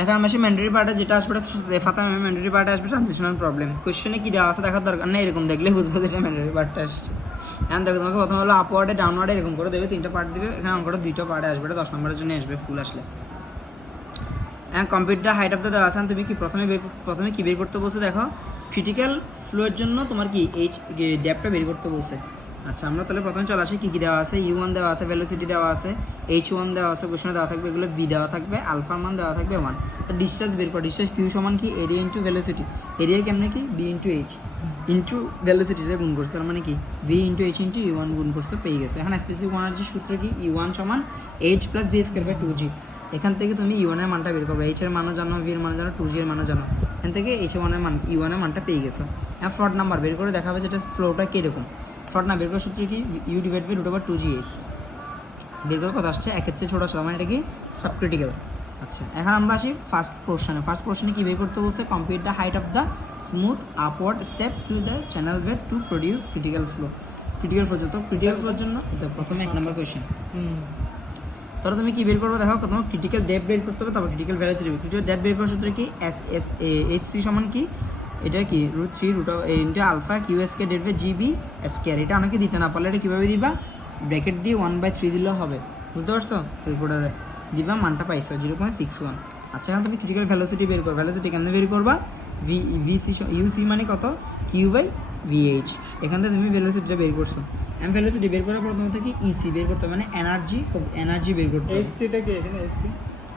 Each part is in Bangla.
এখন আমার ম্যান্ডেটরি পার্টে যেটা আসবে ফাতা ম্যান্ডেটরি পার্টে আসবে ট্রানজিশনাল প্রবলেম। কোশ্চেনে কি দেওয়া আছে দেখার দরকার না, এরকম দেখলে বুঝবো যেটা ম্যান্ডেটরি পার্টটা আসছে। এখন দেখো তোমাকে প্রথম হলো আপওয়ার্ডে ডাউনওয়ার্ডে এরকম করে দেবে, 3টা পার্ট দেবে, এখানে অঙ্কটা 2টা পার্টে আসবে, এটা 10 নম্বরের জন্য আসবে ফুল আসলে। এখন কম্পিউটার হাইট অফ দ্য দেওয়া আছে, তুমি কি প্রথমে কি বের করতে বলছে দেখো, ক্রিটিক্যাল ফ্লোয়ের জন্য তোমার কি এইচ ডেপটা বের করতে বলছে। আচ্ছা আমরা তাহলে প্রথমে চলে আসি, কী কী দেওয়া আছে, U1 দেওয়া আছে, ভেলোসিটি দেওয়া আছে, H1 দেওয়া আছে, কোশ্চেনে দেওয়া থাকবে, এগুলো ভি দেওয়া থাকবে, আলফার মান দেওয়া থাকবে 1। তো ডিসচার্জ বের করো, ডিসচার্জ কিউ সমান কি এরিয়া ইন্টু ভেলোসিটি, এরিয়া কেমনে কি বি ইন্টু এইচ ইন্টু ভেলোসিটিটা গুণ করছে, তার মানে কি V into H into U1 গুণ করছে, পেয়ে গেছে। এখন স্পেসিফিক এনার্জি সূত্র কি U1 সমান H plus B square by 2g। এখান থেকে তুমি U1 এর মানটা বের করবে, এইচ এর মানও জানো, ভি এর মানও জানো, 2g এর মানও জানো, এখান থেকে H1 এর মান U1 এর মানটা পেয়ে গেছো। এখন ফ্রড নাম্বার বের করে দেখাবে যেটা ফ্লোটা কীরকম। ফ্রড না বের করার সূত্র কি U ডিভাইড বাই √2gh, বের করার কথা আসছে একের চেয়ে ছোটো আসছে, মানে এটা কি সাবক্রিটিক্যাল। আচ্ছা এখন আমরা আসি ফার্স্ট পোর্শনে কি বের করতে বলছে, compute the height of the smooth upward step through the channel bed to produce critical flow. Critical floor জন্য প্রথমে 1 নম্বর কোয়েশ্চেন। তাহলে তুমি কি বের করবে দেখো, তোমার ক্রিটিক্যাল ডেপথ বের করতে হবে, তারপর ক্রিটিক্যাল ভেলোসিটি। ক্রিটিক্যাল ডেপথ বের করার সূত্র কি HC সমান কি, এটা কি √3 alpha Q square divide by GB square. এটা অনেকে দিতে না পারলে এটা কীভাবে দিবা, ব্র্যাকেট দিয়ে 1/3 দিলেও হবে, বুঝতে পারছো, ক্যালকুলেটারে দিবা, মানটা পাইছো 0.61। আচ্ছা এখন তুমি ক্রিটিক্যাল ভেলোসিটি বের করো, ভেলোসিটি কেমন বের করবা, ইউসি মানে কত কিউ বাই ভিএইচ, এখান থেকে তুমি ভেলোসিটিটা বের করছো। আমি ভেলোসিটি বের করার প্রথম থেকে ইসি বের করতে হবে, মানে এনার্জি বের করতে হবে। এসসিটা কি এখানে SC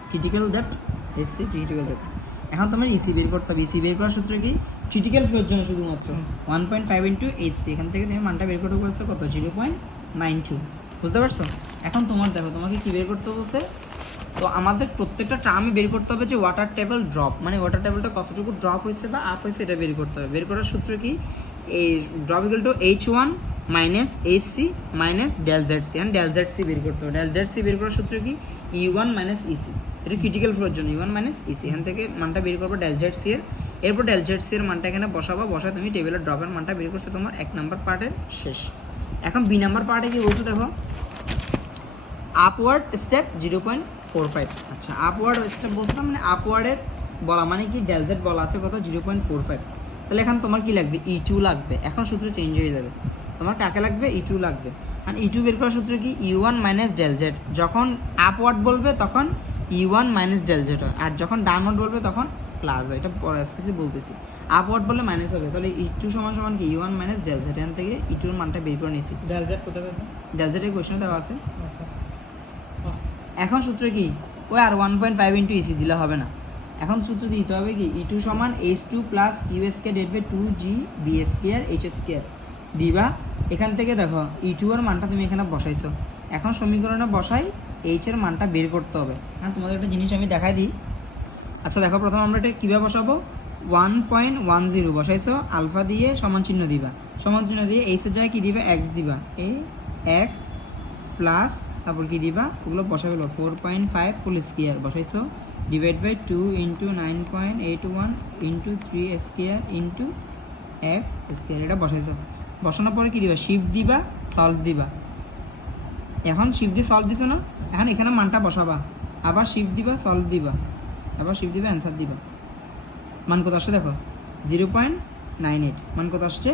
critical that SC critical that. এখন তোমার ইসি বের করতে হবে, ইসি বের করার সূত্র কি ক্রিটিক্যাল ফ্লোর জন্য শুধুমাত্র 1.5 ইন্টু এসসি, এখান থেকে তুমি মানটা বের করতে বলছো কত 0.92, বুঝতে পারছো। এখন তোমার দেখো তোমাকে কি বের করতে বলছে, তো আমাদের প্রত্যেকটা টার্মে বের করতে হবে যে ওয়াটার টেবিল ড্রপ, মানে ওয়াটার টেবিলটা কতটুকু ড্রপ হয়েছে বা আপ হয়েছে এটা বের করতে হবে। বের করার সূত্র কি, এই drop equal to H1 minus HC minus del ZC, and del ZC বের করতে হবে। ডেল ZC বের করার সূত্র কি E1 মাইনাস EC, এটা ক্রিটিক্যাল ফ্লোর জন্য E1 মাইনাস EC, এখান থেকে মানটা বের করবো ডেল ZC এর। এরপর ডেল ZC এর মানটা এখানে বসা তুমি টেবিলের ড্রপের মানটা বের করছো, তোমার 1 নম্বর পার্টের শেষ। এখন বি নাম্বার পার্টে কি বলছো দেখো, আপওয়ার্ড স্টেপ 0.45। আচ্ছা আপওয়ার্ড স্টেপ বলতে মানে আপওয়ার্ডের বলা মানে কি ডেল জেড বলা আছে কত 0.45। তাহলে এখন তোমার কি লাগবে E2 লাগবে, এখন সূত্র চেঞ্জ হয়ে যাবে, তোমার কাকে লাগবে E2 লাগবে। আর E2 বের করার সূত্র কি E1 মাইনাস ডেল জেড, যখন আপওয়ার্ড বলবে তখন E1 মাইনাস ডেল জেড হয়, আর যখন ডাউনওয়ার্ড বলবে তখন প্লাস হয়, এটা পরে আসতেছি বলতেছি। আপওয়ার্ড বললে মাইনাস হবে, তাহলে E2 সমান কি E1 মাইনাস ডেল জেড, এখান থেকে E2 এর মানটা বের করে নিয়েছি। ডেল জেড কোথায় পেয়েছো? ডেল জেড এর কোশ্চেন দেওয়া আছে। আচ্ছা এখন সূত্র কি ওই আর 1.5 ইন্টু ইসি দিলে হবে না, এখন সূত্র দিতে হবে কি E2 সমান H2 plus U square divide by 2g B square H square দিবা। এখান থেকে দেখো E2 এর মানটা তুমি এখানে বসাইছো, এখন সমীকরণে বসাই এইচ এর মানটা বের করতে হবে। হ্যাঁ তোমাদের একটা জিনিস আমি দেখাই দিই। আচ্ছা দেখো প্রথমে আমরা এটা কীভাবে বসাবো, 1.10 বসাইছো, আলফা দিয়ে সমান চিহ্ন দিবা, সমান চিহ্ন দিয়ে এইচের জায়গায় কী দিবা এক্স দিবা, এক্স প্লাস তারপর কি দিবা ওগুলো বসা হলো 4.5 ফুল স্কয়ার বসাইছো, divide by 2 into 9.81 into 3 square into x square, এটা বসাইছো। বসানোর পরে কি দিবা শিফট দিবা সলভ দিবা, এখন শিফট দিয়ে সলভ দিছো না, এখন এখানে মানটা বসাবা, আবার শিফট দিবা সলভ দিবা, আবার শিফট দিবা অ্যান্সার দিবা। মান কত আসছে দেখো 0.98, মান কত আসছে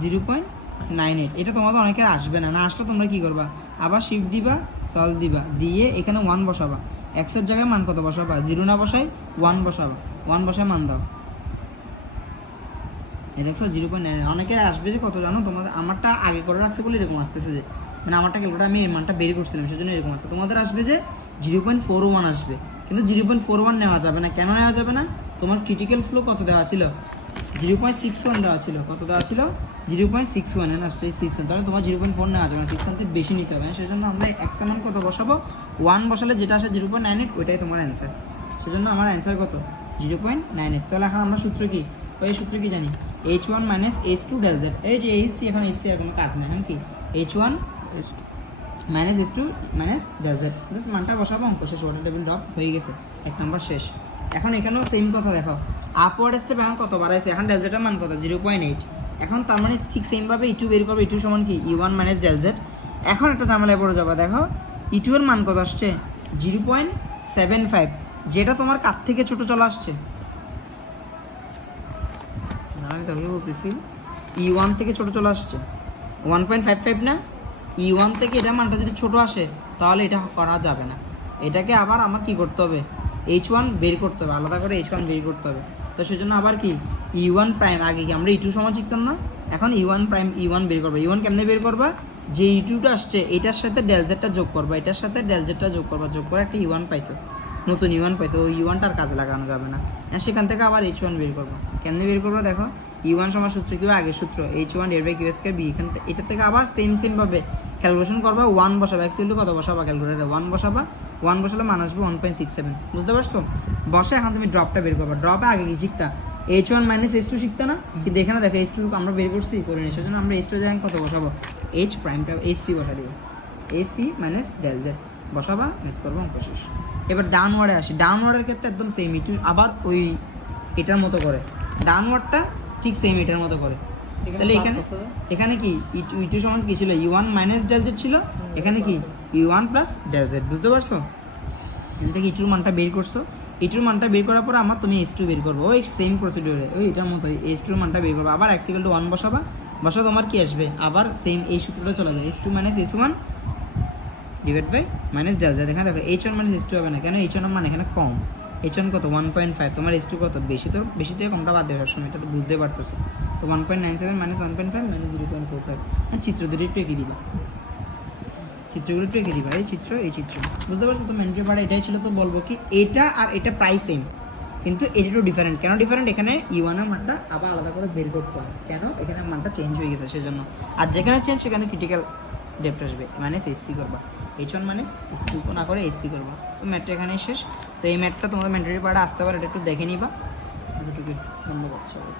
0.98। এটা তোমাদের অনেকের আসবে না, না আসলে তোমরা কী করবা আবার শিফট দিবা সলভ দিবা দিয়ে এখানে 1 বসাবা, এক্সের জায়গায় মান কত বসাবা 0 না বসাই 1 বসাবা, 1 বসায় মান দাও, এই দেখছো 0.9। অনেকে আসবে যে কত জানো তোমাদের, আমারটা আগে করে রাখছে বলে এরকম আসতেছে, যে মানে আমারটা ক্যালকুলেটার আমি এই মানটা বের করছিলাম সেজন্য এরকম আসছে। তোমাদের আসবে যে 0.41 আসবে, কিন্তু 0.41 নেওয়া যাবে না, কেন নেওয়া যাবে না, তোমার ক্রিটিক্যাল ফ্লো কত দেওয়া ছিল 0.61 দেওয়া ছিল, কত দেওয়া ছিল 0.61, এন আসছে 61, তাহলে তোমার 0.4 নেওয়া যাবে না, 61 থেকে বেশি নিতে হবে। সেজন্য আমরা এক্স এর মান কত বসাবো 1 বসালে যেটা আসে 0.98 ওইটাই তোমার অ্যান্সার, সেজন্য আমার অ্যান্সার কত 0.98। তাহলে এখন আমরা সূত্র কি ওই সূত্র কি জানি H1 minus H2 del Z, এই যে HC এখন HC এর কোনো কাজ নেই, এখন কি H1 minus H2 minus del Z, just মানটা বসাবো, অঙ্ক শেষ, ওয়াটার টেবিল ড্রপ হয়ে গেছে, 1 নম্বর শেষ। এখন এখানেও সেম কথা দেখো, আপওয়ার্ড স্টেপ এখন কত বাড়াইছে, এখন ডেল জেডের মান কত 0.8, এখন তার মানে ঠিক সেমভাবে E2 বের করবে, E2 সমান কি E1 মাইনাস ডেল জেড। এখন একটা ঝামেলায় পড়ে যাবে, দেখো E2 এর মান কত আসছে 0.75, যেটা তোমার কার থেকে ছোট চলে আসছে, আমি তোকে বলতেছি E1 থেকে ছোট চলে আসছে 1.55 না, E1 থেকে এটা মানটা যদি ছোট আসে তাহলে এটা করা যাবে না, এটাকে আবার আমার কি করতে হবে, H1 বের করতে হবে, আলাদা করে H1 বের করতে হবে। তো সেজন্য আবার কি E1 প্রাইম, আগে কি আমরা E2 সমান শিখতাম না, এখন E1 প্রাইম E1 বের করবো। E1 কেমনে বের করবা, যে E2টা আসছে এটার সাথে ডেল জেডটা যোগ করবা, এটার সাথে ডেল জেডটা যোগ করবা, যোগ করে একটা E1 পাইছে, নতুন E1 পাইছে, ওই E1টা আর কাজে লাগানো যাবে না। সেখান থেকে আবার H1 বের করবো। কেমনে বের করবো দেখো, E1 সমান সূত্র কি আগের সূত্র H1 divide by Q square B, এটা থেকে আবার সেম ভাবে ক্যালকুলেশন করবা, 1 বসাবা, x ইকুয়াল টু কত বসাবা ক্যালকুলেটরে 1 বসাবা, 1 বসালে মান আসবে 1.67, বুঝতে পারছো? বসে এখন তুমি ড্রপটা বের করবা, ড্রপে আগে কি শিখতা, H1 মাইনাস H2 শিখতা না, কিন্তু এখানে দেখো H2 আমরা বের করছি করে নি, সেজন্য আমরা H2 জায়গায় কত বসাবো, H প্রাইমটা AC বসা দিব, AC মাইনাস ডেল জেড বসাবা, ম্যাথ করবো, অঙ্ক শেষ। এবার ডাউনওয়ার্ডে আসি, ডাউনওয়ার্ডের ক্ষেত্রে একদম সেম, ইটু আবার ওই এটার মতো করে, ডাউনওয়ার্ডটা ঠিক সেম এটার মতো করে। তাহলে এখানে কি ইটু সমান কি ছিল, E1 মাইনাস ডেল জেড ছিল, এখানে কি E1 প্লাস ডেল জেড, বুঝতে পারছো? এখান থেকে ইটুর মানটা বের করছো, ইটুর মানটা বের করার পর আমার তুমি H2 বের করবো, ওই সেম প্রসিডিওরে, ওই এটার মতো H2 মানটা বের করবো, আবার x ইকুয়াল টু 1 বসাবা, বসা তোমার কি আসবে, আবার সেম এই সূত্রটা চলে যাবে, H2 minus H1 divide by minus del Z. এখানে দেখো H1 মাইনাস H2 হবে না, কেন H1 এর মান এখানে কম, H1 কত 1.5, তোমার H2 কত, বেশি থেকে কমটা বাদ দেবে সবসময়, এটা তো বুঝতে পারতেছো। তো 1.97 মাইনাস 1.5 মাইনাস 0.45, চিত্র দুটো একটু এঁকে দিবা, চিত্রগুলো একটু এঁকে দিবা, এই চিত্র, বুঝতে পারছো? তো ম্যান্ডেটরি পার্ট এটাই ছিল। তো বলবো কি এটা আর এটা প্রায় সেম, কিন্তু এটা একটু ডিফারেন্ট। কেন ডিফারেন্ট, এখানে E1 এর মানটা আবার আলাদা করে বের করতে হয়, কেন এখানে মানটা চেঞ্জ হয়ে গেছে সেজন্য, আর যেখানে চেঞ্জ সেখানে ক্রিটিক্যাল ডেপ্ট আসবে, মাইনাস এসসি করবা, H1 মাইনাস H2 না করে এসসি করবা। তো ম্যাথটা এখানেই শেষ। তো এই ম্যাথটা তোমাদের ম্যান্ডেটরি পার্টে আসতে পারে, এটা একটু দেখে নিবা, এতটুকু ধন্যবাদ সবাই।